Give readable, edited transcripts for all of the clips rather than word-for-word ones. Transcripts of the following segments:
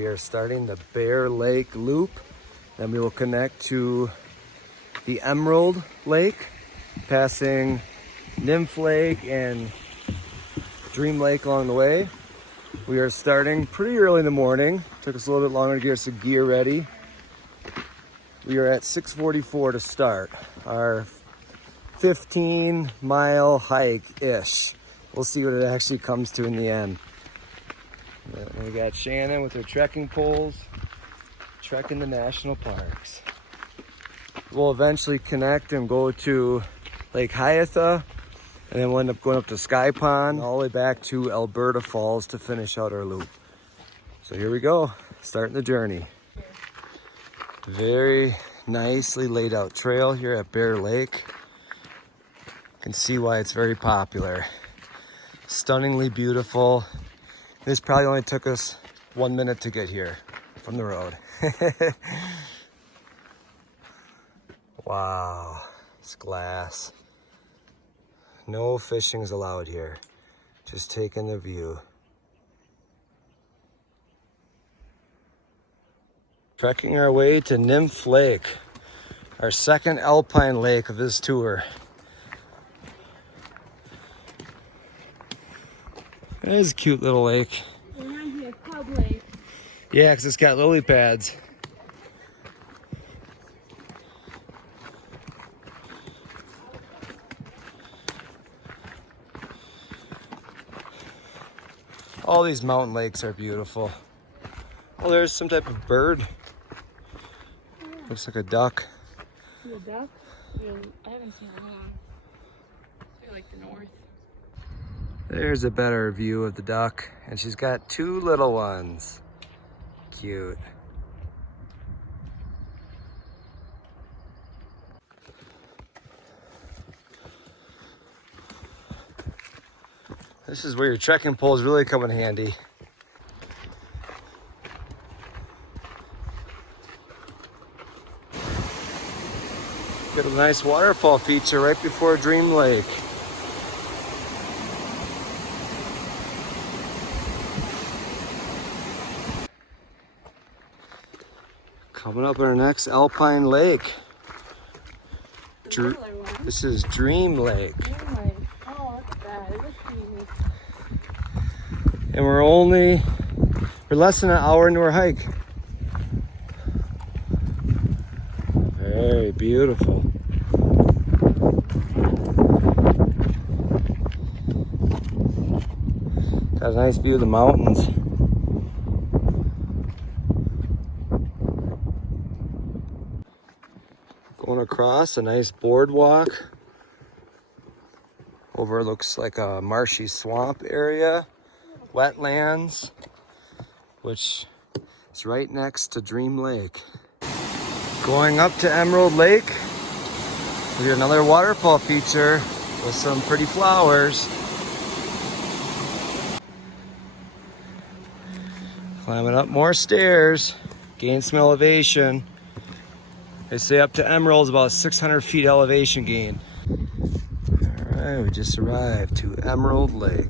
we are starting the Bear Lake Loop. Then we will connect to the Emerald Lake, passing Nymph Lake and Dream Lake along the way. We are starting pretty early in the morning. Took us a little bit longer to get us the gear ready. We are at 6:44 to start our 15-mile hike-ish. We'll see what it actually comes to in the end. And we got Shannon with her trekking poles, trekking the national parks. We'll eventually connect and go to Lake Haiyaha, and then we'll end up going up to Sky Pond, all the way back to Alberta Falls to finish out our loop. So here we go, starting the journey. Very nicely laid out trail here at Bear Lake. You can see why it's very popular. Stunningly beautiful. This probably only took us 1 minute to get here from the road. Wow, it's glass. No fishing is allowed here. Just taking the view. Trekking our way to Nymph Lake, our second alpine lake of this tour. It is a cute little lake. It reminds me of Club Lake. Yeah, because it's got lily pads. All these mountain lakes are beautiful. Oh, there's some type of bird. Looks like a duck. See a duck? I haven't seen one. They're like the north. There's a better view of the duck, and she's got two little ones. Cute. This is where your trekking poles really come in handy. Got a nice waterfall feature right before Dream Lake. Coming up on our next alpine lake. This is Dream Lake. Oh, look at that. It looks cute. And we're less than an hour into our hike. Very beautiful. Got a nice view of the mountains. Going across a nice boardwalk. Overlooks like a marshy swamp area, wetlands, which is right next to Dream Lake. Going up to Emerald Lake, we got another waterfall feature with some pretty flowers. Climbing up more stairs, gain some elevation. They say up to Emerald is about 600 feet elevation gain. All right, we just arrived to Emerald Lake.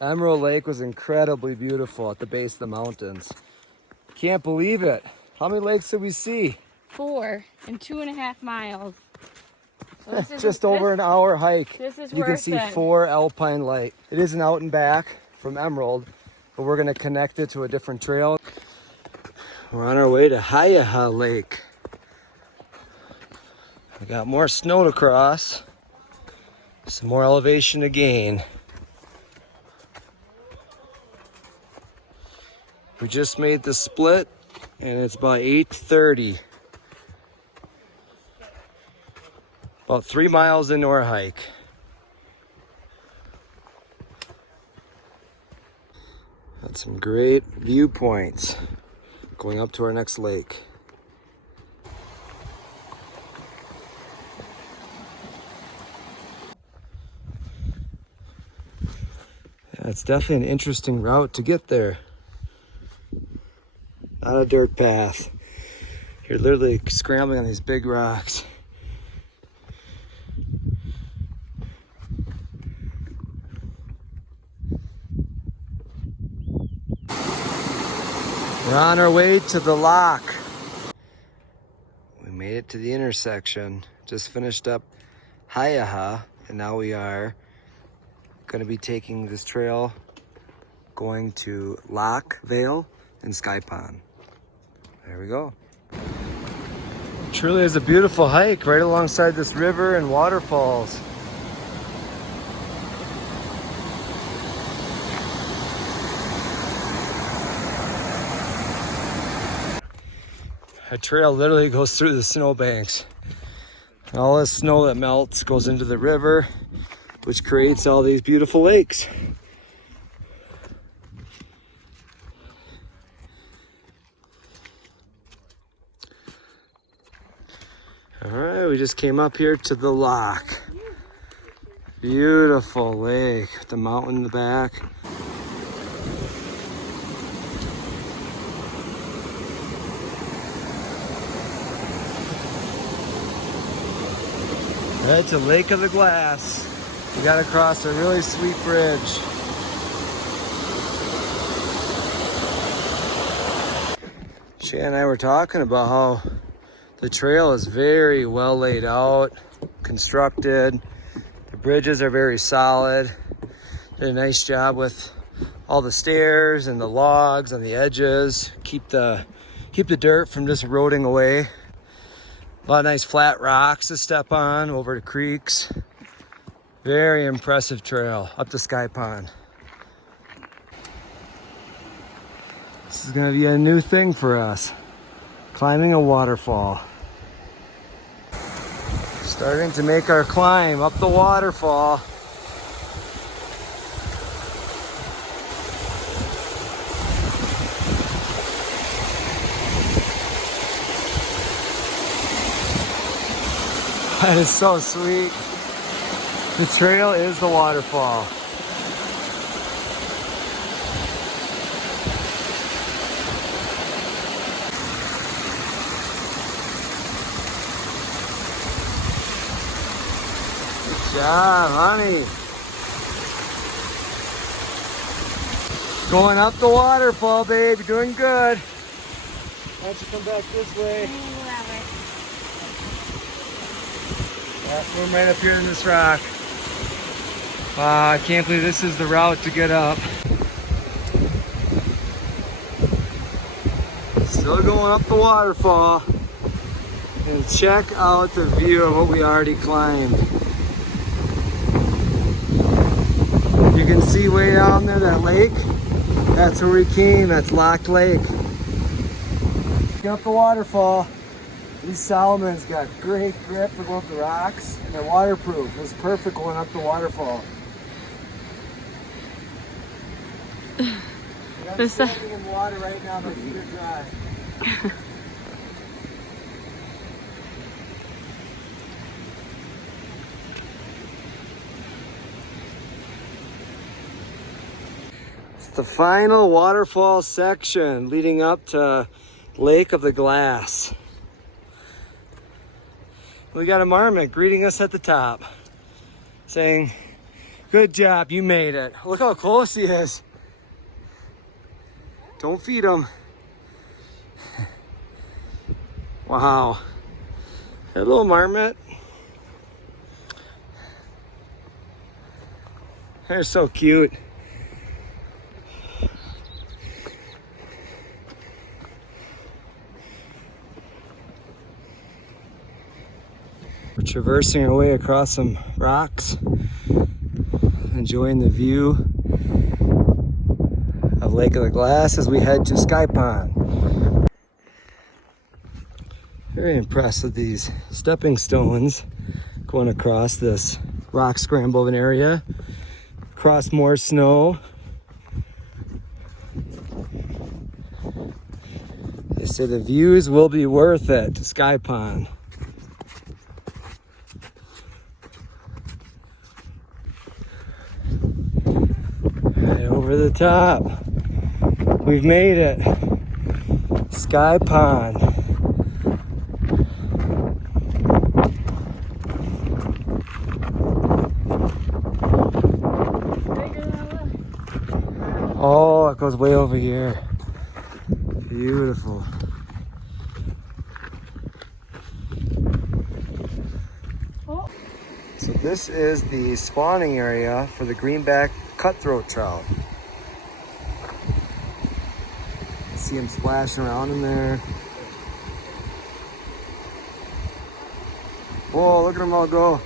Emerald Lake was incredibly beautiful at the base of the mountains. Can't believe it. How many lakes did we see? 4 in 2.5 miles. So Just over an hour hike. This is you can see 4 alpine lakes. It is an out and back from Emerald, but we're going to connect it to a different trail. We're on our way to Haiyaha Lake. We got more snow to cross, some more elevation to gain. We just made the split, and it's about 8:30. About 3 miles into our hike. Got some great viewpoints going up to our next lake. Yeah, it's definitely an interesting route to get there. Not a dirt path. You're literally scrambling on these big rocks. We're on our way to the loch. We made it to the intersection. Just finished up Haiyaha, and now we are going to be taking this trail going to Loch Vale and Sky Pond. There we go. It truly is a beautiful hike right alongside this river and waterfalls. Our trail literally goes through the snowbanks. All this snow that melts goes into the river, which creates all these beautiful lakes. All right, we just came up here to the loch. Beautiful lake, the mountain in the back. It's a Lake of the Glass. We got to cross a really sweet bridge. Shay and I were talking about how the trail is very well laid out, constructed. The bridges are very solid. Did a nice job with all the stairs and the logs on the edges. Keep the dirt from just eroding away. A lot of nice flat rocks to step on over the creeks. Very impressive trail up to Sky Pond. This is gonna be a new thing for us. Climbing a waterfall. Starting to make our climb up the waterfall. That is so sweet. The trail is the waterfall. Good job, honey. Going up the waterfall, babe. You're doing good. Why don't you come back this way? Yeah, swim right up here in this rock. Wow, I can't believe this is the route to get up. Still going up the waterfall. And check out the view of what we already climbed. You can see way down there, that lake. That's where we came, that's Loch Lake. Get up the waterfall. These Salomons got great grip for both the rocks, and they're waterproof. It's perfect going up the waterfall. I'm standing in water right now, my feet are dry. It's the final waterfall section leading up to Lake of the Glass. We got a marmot greeting us at the top, saying, "Good job, you made it." Look how close he is. Don't feed him. Wow. That little marmot. They're so cute. We're traversing our way across some rocks, enjoying the view of Lake of the Glass as we head to Sky Pond. Very impressed with these stepping stones going across this rock scrambled area, across more snow. They say the views will be worth it to Sky Pond. Over the top. We've made it. Sky Pond. goes way over here. Beautiful. Oh. So this is the spawning area for the greenback cutthroat trout. See them splashing around in there. Whoa, look at them all go.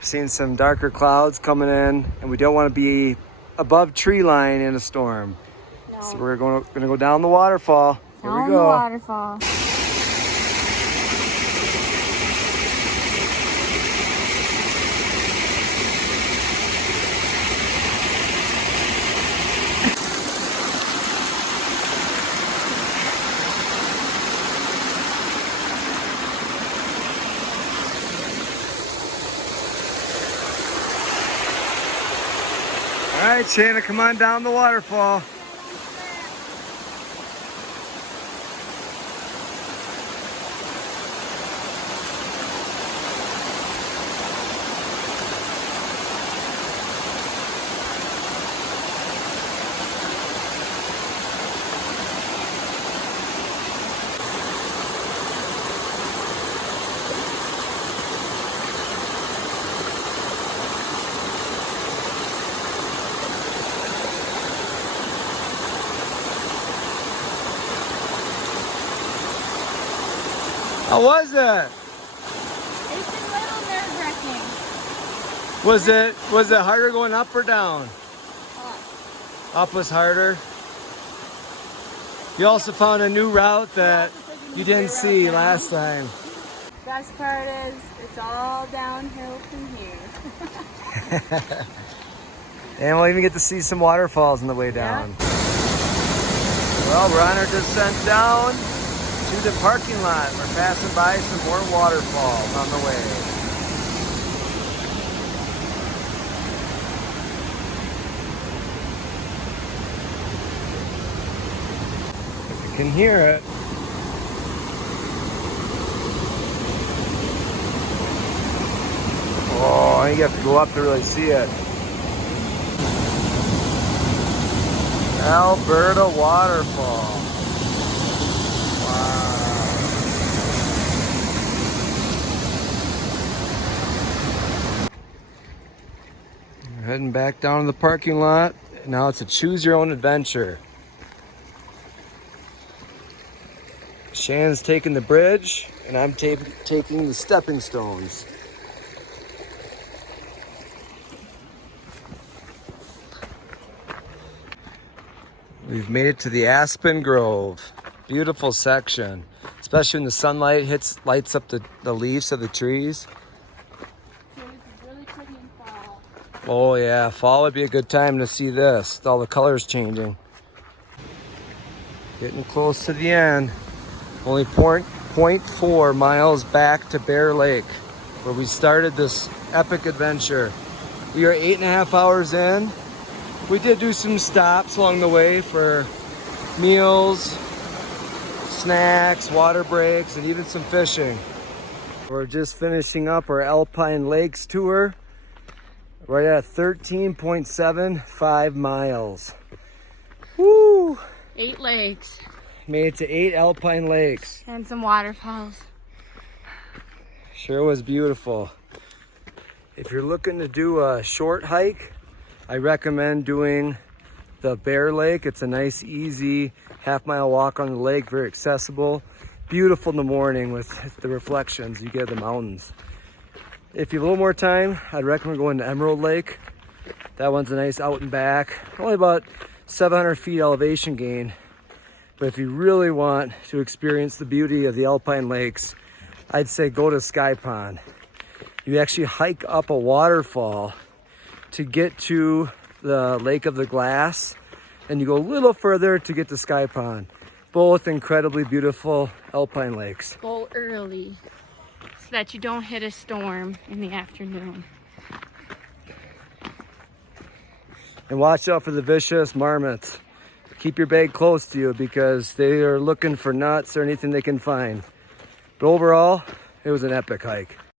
Seeing some darker clouds coming in, and we don't want to be above tree line in a storm. No. So we're gonna go down the waterfall. Here we Down go. the waterfall. All right, Shayna, come on down the waterfall. How was it? It's a little nerve-wracking. Was it harder going up or down? Up was harder. You also found a new route that you didn't see last time. Best part is it's all downhill from here. And we'll even get to see some waterfalls on the way down. Yeah. Well, we're on our descent down to the parking lot. We're passing by some more waterfalls on the way. If you can hear it. Oh, I think you have to go up to really see it. Alberta Waterfall. Wow. We're heading back down to the parking lot. Now it's a choose your own adventure. Shannon's taking the bridge, and I'm taking the stepping stones. We've made it to the Aspen Grove. Beautiful section, especially when the sunlight lights up the leaves of the trees. So it's really pretty in fall. Oh yeah, fall would be a good time to see this, with all the colors changing. Getting close to the end. Only 0.4 miles back to Bear Lake, where we started this epic adventure. We are 8.5 hours in. We did do some stops along the way for meals, snacks, water breaks, and even some fishing. We're just finishing up our Alpine Lakes tour. Right at 13.75 miles. Woo! 8 lakes. Made it to 8 Alpine Lakes. And some waterfalls. Sure was beautiful. If you're looking to do a short hike, I recommend doing the Bear Lake. It's a nice, easy half-mile walk on the lake, very accessible. Beautiful in the morning with the reflections you get of the mountains. If you have a little more time, I'd recommend going to Emerald Lake. That one's a nice out and back. Only about 700 feet elevation gain. But if you really want to experience the beauty of the Alpine Lakes, I'd say go to Sky Pond. You actually hike up a waterfall to get to the Lake of the Glass, and you go a little further to get to Sky Pond. Both incredibly beautiful alpine lakes. Go early so that you don't hit a storm in the afternoon. And watch out for the vicious marmots. Keep your bag close to you because they are looking for nuts or anything they can find. But overall, it was an epic hike.